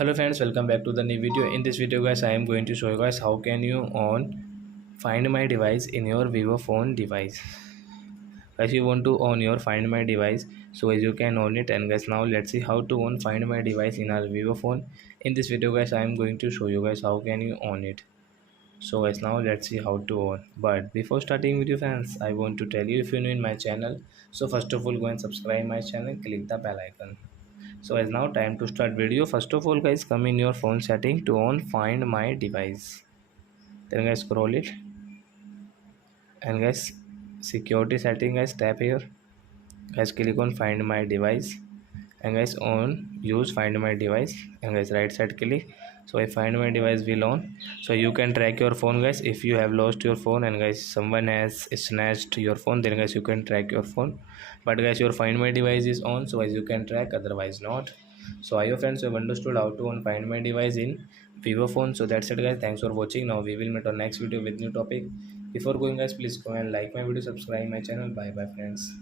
Hello friends, welcome back to the new video. In this video guys, I am going to show you guys how can you on find my device in your vivo phone device. Guys, you want to on your find my device, so as you can own it. And guys, now let's see how to on find my device in our vivo phone. In this video guys, I am going to show you guys how can you on it. So guys, now let's see how to on. But before starting video fans, I want to tell you, if you're new in my channel, so first of all go and subscribe my channel, click the bell icon. So it's now time to start video. First of all guys, come in your phone setting to on find my device. Then guys, scroll it, and guys, security setting, guys, tap here. Guys, click on find my device, and guys, on use find my device, and guys, right side click. So I find my device will on. So you can track your phone guys. If you have lost your phone and guys someone has snatched your phone, then guys you can track your phone. But guys, your find my device is on, so as you can track, otherwise not. So I hope friends you have understood how to on find my device in vivo phone. So that's it guys, thanks for watching. Now we will meet on next video with new topic. Before going guys, please go and like my video, subscribe my channel. Bye bye friends.